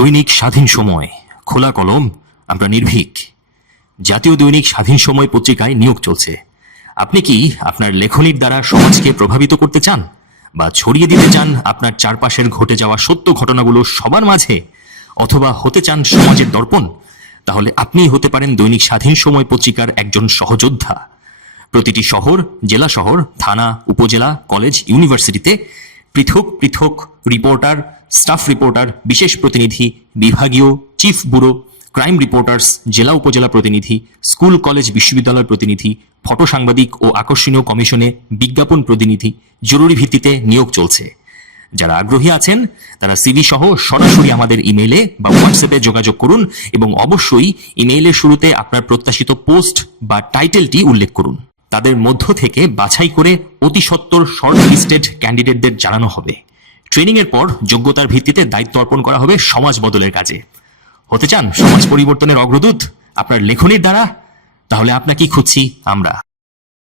দৈনিক স্বাধীন সময়। খোলা কলম, আমরা নির্ভীক। জাতীয় দৈনিক স্বাধীন সময় পত্রিকায় নিয়োগ চলছে। আপনি কি আপনার লেখনীর দ্বারা সমাজকে প্রভাবিত করতে চান? বা ছড়িয়ে দিতে চান আপনার চারপাশের ঘটে যাওয়া সত্য ঘটনাগুলো সবার মাঝে? অথবা হতে চান সমাজের দর্পণ? তাহলে আপনিই হতে পারেন দৈনিক স্বাধীন সময় পত্রিকার একজন সহযোদ্ধা। প্রতিটি শহর, জেলা শহর, থানা, উপজেলা, কলেজ, ইউনিভার্সিটিতে পৃথক পৃথক রিপোর্টার স্টাফ রিপোর্টার বিশেষ প্রতিনিধি, বিভাগীয় চিফ ব্যুরো ক্রাইম রিপোর্টার্স জেলা উপজেলা প্রতিনিধি স্কুল কলেজ বিশ্ববিদ্যালয় প্রতিনিধি ফটো সাংবাদিক ও আকর্ষণীয় কমিশনে বিজ্ঞাপন প্রতিনিধি, জরুরি ভিত্তিতে নিয়োগ চলছে। যারা আগ্রহী আছেন, তারা সিভি সহ সরাসরি আমাদের ইমেইলে বা হোয়াটসঅ্যাপে যোগাযোগ করুন এবং অবশ্যই ইমেইলের শুরুতে আপনার প্রত্যাশিত পোস্ট বা টাইটেলটি উল্লেখ করুন। তাদের মধ্য থেকে বাছাই করে অতি সত্তর শর্ট লিস্টেড ক্যান্ডিডেটদের জানানো হবে। ট্রেনিং এর পর যোগ্যতার ভিত্তিতে দায়িত্ব অর্পণ করা হবে সমাজ বদলের কাজে। হতে চান সমাজ পরিবর্তনের অগ্রদূত? আপনার লেখনীর দ্বারা? তাহলে আপনাকেই খুঁজছি আমরা।